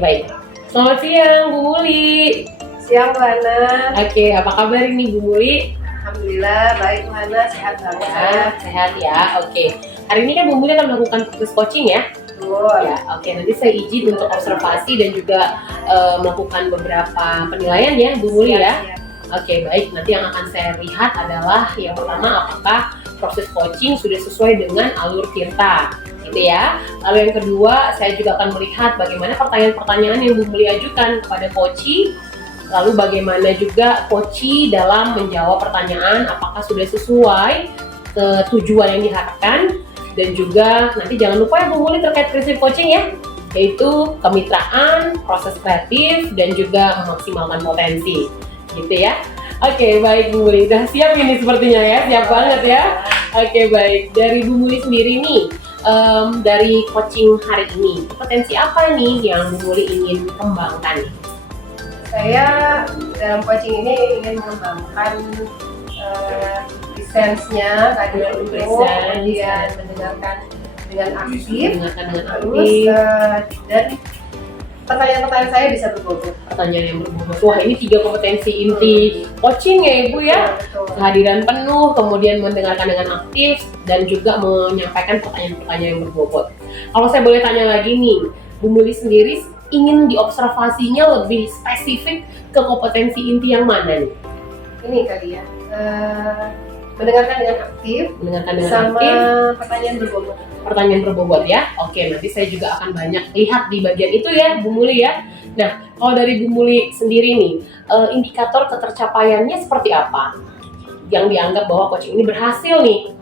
baik. Selamat siang Bu Muli. Siang Bu Hana. Oke, apa kabar ini Bu Muli? Alhamdulillah baik Bu Hana, sehat banget saya. Sehat ya. Oke. Hari ini kan Bu Muli akan melakukan proses coaching ya? Betul. Ya, oke. Nanti saya izin untuk observasi dan juga melakukan beberapa penilaian ya Bu Muli ya. Oke, baik. Nanti yang akan saya lihat adalah yang pertama, apakah proses coaching sudah sesuai dengan alur Tirta, gitu ya. Lalu yang kedua, saya juga akan melihat bagaimana pertanyaan-pertanyaan yang Bu Muli ajukan kepada coachee. Lalu bagaimana juga coachee dalam menjawab pertanyaan, apakah sudah sesuai ke tujuan yang diharapkan. Dan juga nanti jangan lupa ya Bu Muli terkait prinsip coaching ya, yaitu kemitraan, proses kreatif, dan juga memaksimalkan potensi. Gitu ya. Oke, baik Bu Muli, udah siap ini sepertinya ya, siap banget ya. Oke, baik. Dari Bu Muli sendiri nih, dari coaching hari ini, potensi apa nih yang Bu Muli ingin kembangkan? Saya dalam coaching ini ingin mengembangkan presence-nya tadi itu, kemudian mendengarkan dengan aktif, terus dan pertanyaan-pertanyaan saya bisa berbobot. Pertanyaan yang berbobot. Wah, ini 3 kompetensi inti coaching ya Ibu ya. Kehadiran penuh, kemudian mendengarkan dengan aktif, dan juga menyampaikan pertanyaan-pertanyaan yang berbobot. Kalau saya boleh tanya lagi nih, Bu Muli sendiri ingin diobservasinya lebih spesifik ke kompetensi inti yang mana nih? Ini kali ya, mendengarkan dengan aktif, sama pertanyaan berbobot. Pertanyaan berbobot ya. Oke, nanti saya juga akan banyak lihat di bagian itu ya Bu Muli ya. Nah, kalau dari Bu Muli sendiri nih, indikator ketercapaiannya seperti apa yang dianggap bahwa coaching ini berhasil nih?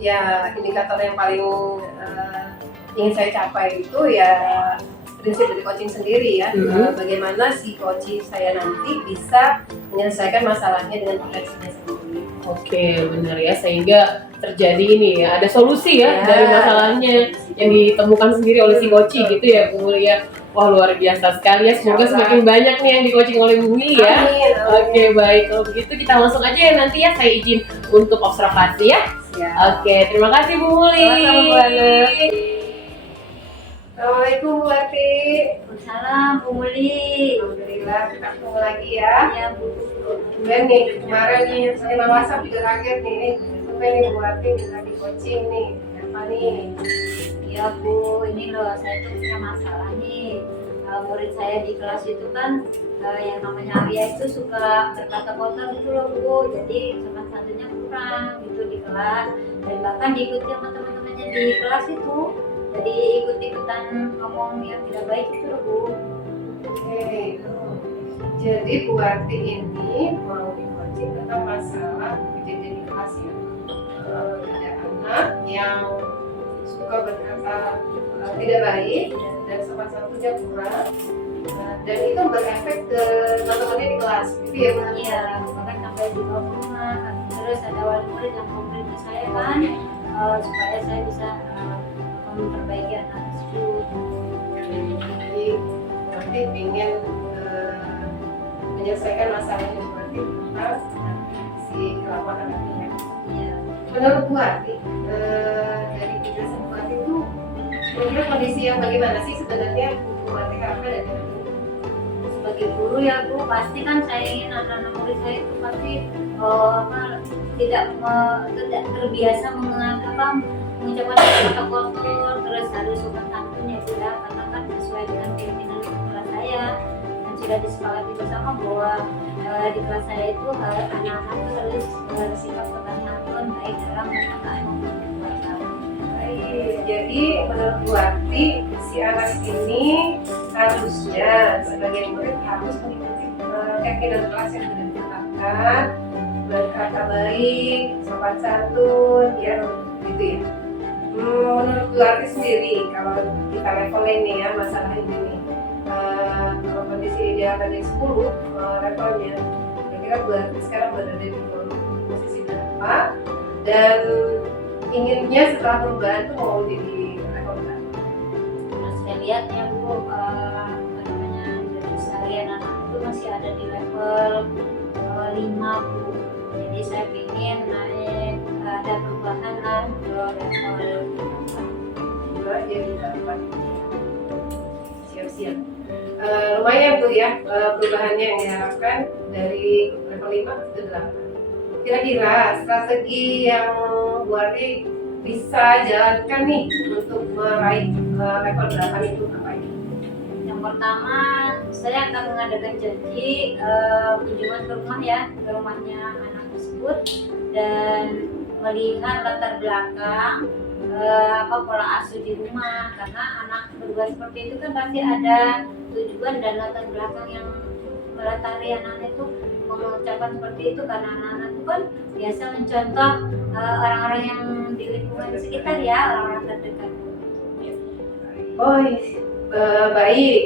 Ya, indikator yang paling ingin saya capai itu ya prinsip dari coaching sendiri ya. Bagaimana si coaching saya nanti bisa menyelesaikan masalahnya dengan potensinya sendiri. Oke, benar ya, sehingga terjadi ini ya, ada solusi ya dari masalahnya yang ditemukan sendiri oleh si coaching gitu ya Bu Muli ya. Wah, luar biasa sekali ya, semoga semakin banyak nih yang di coaching oleh Bu Muli ya. Oke, baik, kalau begitu kita langsung aja ya nanti ya, saya izin untuk observasi ya. Oke, terima kasih Bu Muli. Assalamualaikum Bu Lati. Waalaikumsalam Bu Muli. Alhamdulillah kita ketemu lagi ya. Ya Bu. Kemudian nih kemarin nih saya WhatsApp juga kaget nih. Ini Bu Lati minta di coaching nih. Apa nih? Ya Bu, ini loh saya tuh punya masalah nih. Murid saya di kelas itu kan yang namanya Arya itu suka berkata kotor gitu loh Bu. Jadi sopan santunnya kurang gitu di kelas, dan bahkan diikuti sama teman-temannya di kelas itu. Jadi ikut-ikutan ngomong yang tidak baik itu loh Bu. Oke. Jadi Bu Lati ini mau di coaching tentang masalah kejadian di kelas ya. Ada anak yang suka berkata tidak baik dan sopan santunnya kurang, dan itu berefek ke teman-temannya di kelas, gitu ya Bu? Iya, bahkan sampai dibawa ke rumah. Terus ada wali murid yang komplain ke saya kan, supaya saya bisa memperbaiki anak tersebut. Jadi berarti ingin menyelesaikan masalahnya berarti tentang si kelakuan anaknya. Iya. Menurut Bu Ati, dari penjelasan Bu Ati itu kira-kira kondisi yang bagaimana sih sebenarnya Bu Ati harapkan dari anak ini? Sebagai guru ya Bu, pasti kan saya ingin anak-anak murid saya itu pasti tidak terbiasa mengucapkan kata kotor, terus harus sopan santun ya Bu ya, karena kan sesuai dengan keinginan kelas saya, dan sudah disepakati bersama bahwa di kelas saya itu anak-anak itu harus bersikap sopan santun baik dalam perkataan maupun perbuatan. Jadi menurut Bu Ati, si anak ini harusnya sebagai murid harus mengikuti keinginan kelas yang sudah ditetapkan, berkata baik, sopan santun, ya gitu ya. Menurut Bu Ati sendiri, kalau kita levelin nih ya masalah ini nih, kalau kondisi ideal tadi 10 levelnya, kira-kira Bu Ati sekarang berada di posisi berapa, dan inginnya setelah perubahan tuh mau jadi level berapa? Nah, saya lihat ya Bu, dari seharian anak itu masih ada di level 5 Bu. Jadi saya ingin naik, ada perubahan lah ke level 2 jadi 8. Siap-siap. lumayan tuh ya perubahannya yang diharapkan dari level 5 ke 8. Kira-kira strategi yang Bu Arti bisa jalankan nih untuk meraih level 8 itu apa ini? Yang pertama, saya akan mengadakan janji kunjungan ke rumah ya, ke rumahnya anak tersebut, dan melihat latar belakang pola asuh di rumah, karena anak berbuat seperti itu kan pasti ada tujuan dan latar belakang yang melatari anak-anak itu mengucapkan seperti itu, karena anak-anak itu kan biasa mencontoh orang-orang yang di lingkungan sekitar ya, orang-orang terdekat. Oh baik,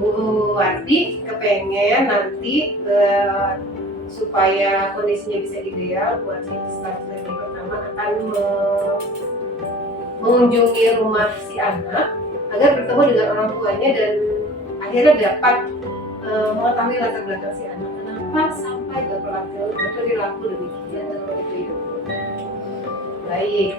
Bu Arti kepengen nanti supaya kondisinya bisa ideal, Bu Arti strategi pertama akan mengunjungi rumah si anak agar bertemu dengan orang tuanya dan akhirnya dapat mengetahui latar belakang si anak, kenapa sampai berperilaku demikian gitu ya. Baik,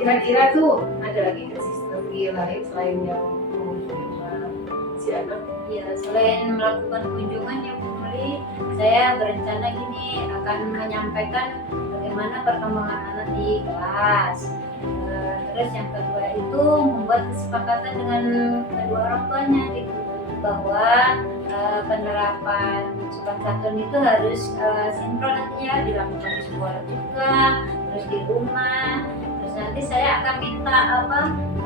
kira-kira tuh ada lagi nggak sih strategi lain selain yang mengunjungi rumah si anak? Ya, selain melakukan kunjungan yang mulai, saya berencana gini akan menyampaikan bagaimana perkembangan anak di kelas. Terus yang kedua itu membuat kesepakatan dengan kedua orang tuanya gitu, bahwa penerapan sopan santun itu harus sinkron nantinya, dilakukan di sekolah juga, terus di rumah. Terus nanti saya akan minta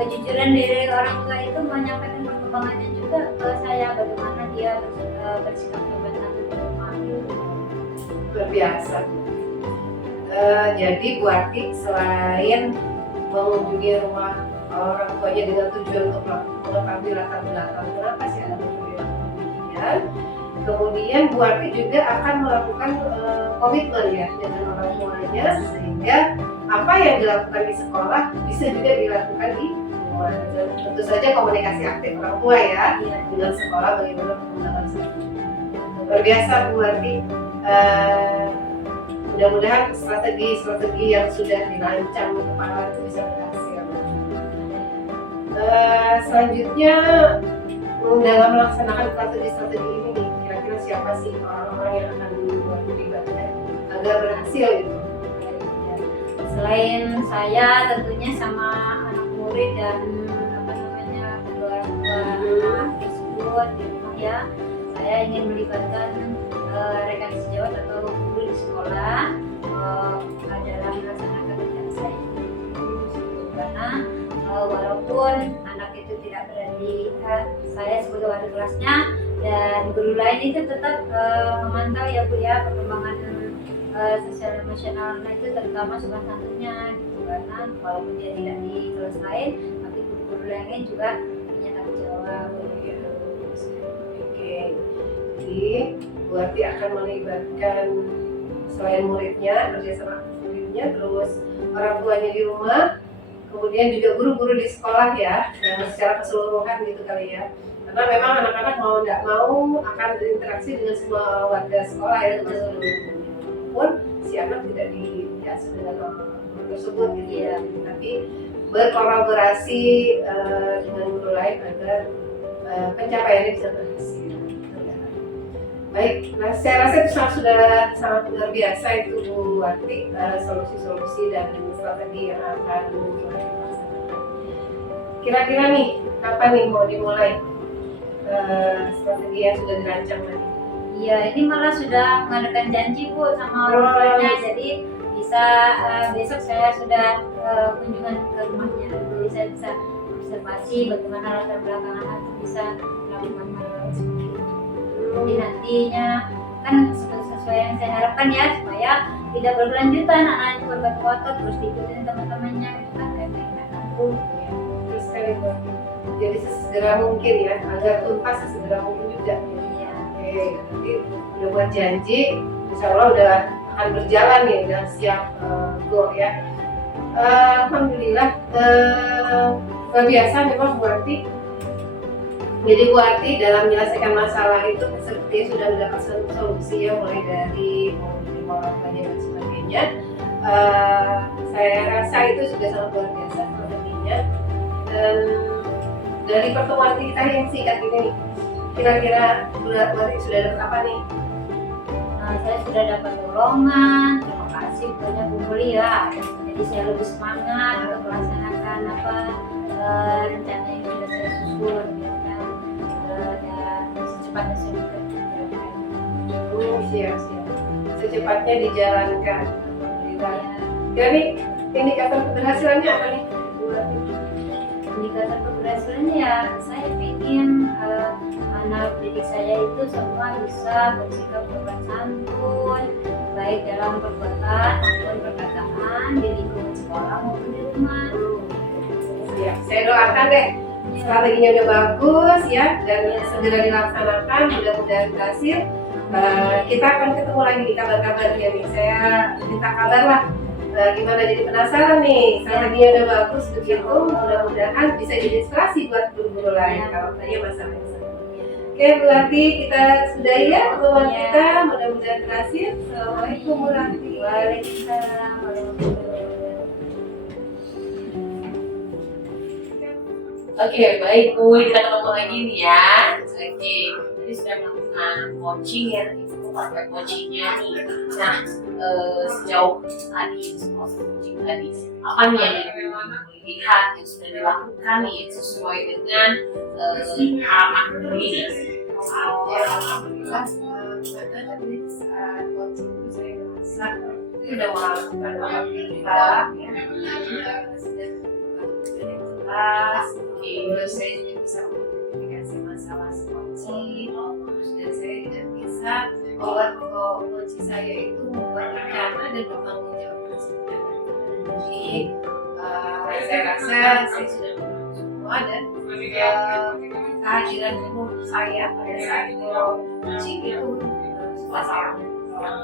kejujuran dari orang tua itu menyampaikan perkembangannya juga ke saya, bagaimana dia bersikap sopan santun di rumah gitu. Luar biasa. Jadi Bu Arti selain mengunjungi rumah orang tuanya dengan tujuan untuk mengetahui latar belakang kenapa sih anak berperilaku demikian, kemudian Bu Arti juga akan melakukan komitmen ya dengan orang tuanya, sehingga apa yang dilakukan di sekolah bisa juga dilakukan di rumah. Dan tentu saja komunikasi aktif orang tua ya dengan sekolah, bagaimana perkembangan sekolah. Luar biasa Bu Arti. Mudah-mudahan strategi yang sudah dirancang di kepala itu bisa berhasil. Selanjutnya dalam melaksanakan strategi ini nih, kira-kira siapa sih orang-orang yang akan dilibatkan agar berhasil gitu? Selain saya tentunya sama anak murid dan kedua orang tua anak tersebut di rumah ya, saya ingin melibatkan rekan sejawat atau guru di sekolah dalam melaksanakan kerjaan saya ini, karena walaupun anak itu tidak berada di saya sebagai wali kelasnya, dan guru lain itu tetap memantau ya Bu ya perkembangan sosial emosional anak itu, terutama sopan santunnya gitu, karena walaupun dia tidak di kelas lain tapi guru-guru lain juga punya tanggung jawab gitu. Oke, jadi Bu Arti akan melibatkan selain muridnya, kerjasama muridnya, terus orang tuanya di rumah, kemudian juga guru-guru di sekolah ya, yang secara keseluruhan gitu kali ya. Karena memang anak-anak mau nggak mau akan berinteraksi dengan semua warga sekolah ya, termasuk pun si anak tidak diasuh dengan guru tersebut gitu ya. Tapi berkolaborasi dengan guru lain agar pencapaiannya bisa berhasil. Baik, nah saya rasa itu sudah sangat luar biasa itu Bu Arti, solusi-solusi dan strategi yang akan dilaksanakan. Kira-kira nih, kapan nih mau dimulai strategi yang sudah dirancang tadi? Iya, ini malah sudah mengadakan janji Bu sama orang tuanya, jadi bisa besok saya sudah kunjungan ke rumahnya, jadi saya bisa observasi bagaimana latar belakang anak itu bisa melakukan hal seperti itu. Jadi nantinya kan sesuai yang saya harapkan ya, supaya tidak berkelanjutan anak itu berbuat kotor terus diikutin teman-temannya gitu kan, kayak aku ya. Terus sekali Bu, jadi sesegera mungkin ya, agar tuntas sesegera mungkin juga. Iya. Oke, nanti udah buat janji, insya Allah udah akan berjalan nih, udah siap go ya. Alhamdulillah, luar biasa memang Bu Arti. Jadi Bu Arti dalam menyelesaikan masalah itu sepertinya sudah mendapat solusi ya, mulai dari menerima orang tuanya dan sebagainya. Saya rasa itu sudah sangat luar biasa strateginya. Dan dari pertemuan kita yang singkat ini nih, kira-kira Bu Wati sudah dapat apa nih? Nah, saya sudah dapat dorongan. Terima kasih banyak Bu Muli ya. Jadi saya lebih semangat untuk melaksanakan rencana yang sudah saya susun gitu kan. Dan secepatnya saya bisa jalankan. Siap. Secepatnya dijalankan. Alhamdulillah. Ya, Jadi indikator keberhasilannya apa nih, Bu Wati? indikator keberhasilannya ya saya ingin anak didik saya itu semua bisa bersikap sopan santun baik dalam perbuatan maupun perkataan di lingkungan sekolah maupun di rumah. Siap. Saya doakan deh strateginya udah bagus ya dan segera dilaksanakan, mudah-mudahan berhasil. Kita akan ketemu lagi di kabar-kabar ya nih. Saya minta kabar lah. Gimana, jadi penasaran nih, strateginya udah bagus begitu, mudah-mudahan bisa jadi inspirasi buat guru-guru lain kalau tanya masalahnya. Oke Bu Wati, kita sudahi ya pertemuan kita, mudah-mudahan berhasil. Assalamualaikum Bu Wati. Waalaikumsalam warahmatullahi wabarakatuh. Oke, baik Bu, kita ketemu lagi nih ya. Oke, tadi sudah melakukan coaching ya, itu pakai coachingnya nih. Nah, sejauh tadi proses coaching tadi, apa nih yang dilihat yang sudah dilakukan nih yang sesuai dengan harapan Bu ini? Alhamdulillah, karena tadi saat coaching itu saya merasa sudah melakukan alhamdulillah ya, sudah jelas, terus saya juga bisa mengidentifikasi masalah coaching, dan saya tidak bisa membuat coaching saya itu membuat rencana dan bertanggung jawab. Jadi saya rasa saya sudah melakukan semua dan kehadiran penuh saya pada saat coaching itu sudah saya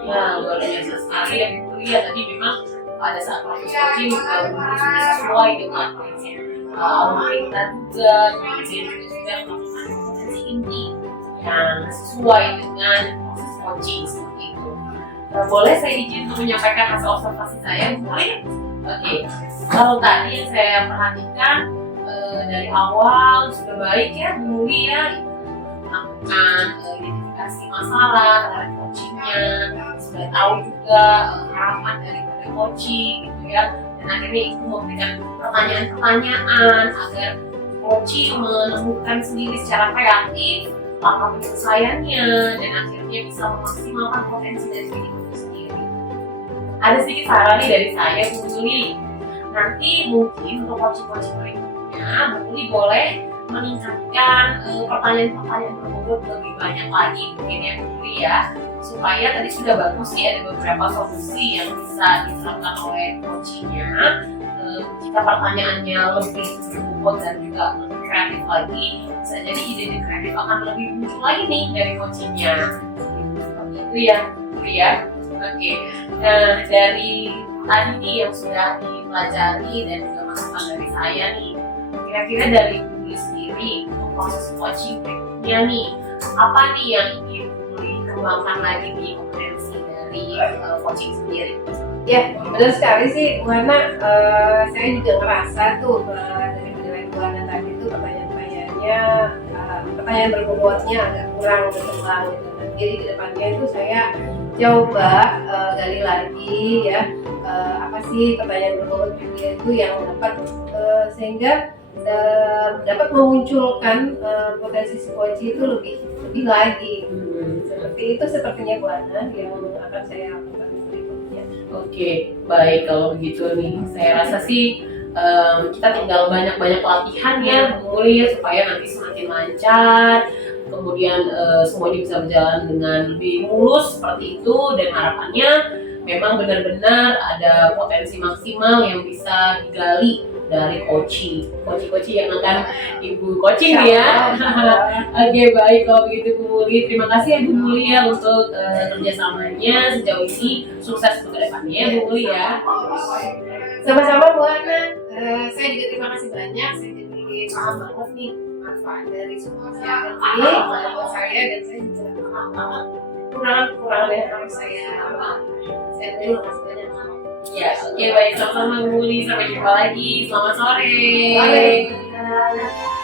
Ya, luar biasa sekali ya Bu ya. Tadi memang pada saat proses coaching sudah sesuai dengan awal kita juga, kemudian juga melakukan potensi inti yang sesuai dengan proses coaching seperti itu. Boleh saya izin untuk menyampaikan hasil observasi saya, boleh? Oke. Kalau tadi yang saya perhatikan dari awal sudah baik ya Bu Muli ya, melakukan identifikasi masalah terhadap coachingnya, sudah tahu juga harapan dari coaching gitu ya, dan akhirnya itu memberikan pertanyaan-pertanyaan agar coaching menemukan sendiri secara kreatif langkah penyelesaiannya dan akhirnya bisa memaksimalkan potensi dari diri itu sendiri. Ada sedikit saran nih dari saya Bu Muli, nanti mungkin untuk coaching-coaching berikutnya Bu Muli boleh meningkatkan pertanyaan-pertanyaan berbobot lebih banyak lagi mungkin ya Bu Muli ya, supaya tadi sudah bagus sih ada beberapa solusi yang bisa diterapkan oleh coachingnya. Jika pertanyaannya lebih berbobot dan juga lebih kreatif lagi, bisa jadi ide-ide kreatif akan lebih muncul lagi nih dari coachingnya. Seperti itu ya Bu ya. Oke, nah dari tadi nih yang sudah dipelajari dan juga masukan dari saya nih, kira-kira dari Bu Muli sendiri untuk proses coaching berikutnya nih, apa nih yang ingin Bu Muli kembangkan lagi di kompetensi dari coaching sendiri? Ya, benar sekali sih Bu Hana. Saya juga ngerasa tuh dari penilaian Bu Hana tadi itu pertanyaan-pertanyaannya, pertanyaan berbobotnya agak kurang berkembang gitu. Jadi ke depannya itu saya coba gali lagi ya, apa sih pertanyaan berbobot dia itu yang dapat sehingga dapat memunculkan potensi psikologi itu lebih lagi. Seperti itu sepertinya Bu Hana yang akan saya lakukan berikutnya. Oke, baik kalau begitu nih. Saya rasa sih kita tinggal banyak-banyak latihan ya Bu Muli ya, supaya nanti semakin lancar. Kemudian semuanya bisa berjalan dengan lebih mulus seperti itu, dan harapannya memang benar-benar ada potensi maksimal yang bisa digali dari coaching yang akan Ibu coaching ya. Oke, baik kalau begitu Bu Muli. Terima kasih ya Bu Muli ya untuk kerjasamanya sejauh ini. Sukses untuk kedepannya ya Bu Muli ya. Sama-sama Bu Hana. Saya juga terima kasih banyak. Saya jadi paham banget nih manfaat dari semua siaran ini buat saya, dan saya juga paham banget kekurangan yang harus saya terima kasih banyak. Ya, oke baik, sama-sama Bu Muli. Sampai jumpa lagi. Selamat sore. Waalaikumsalam.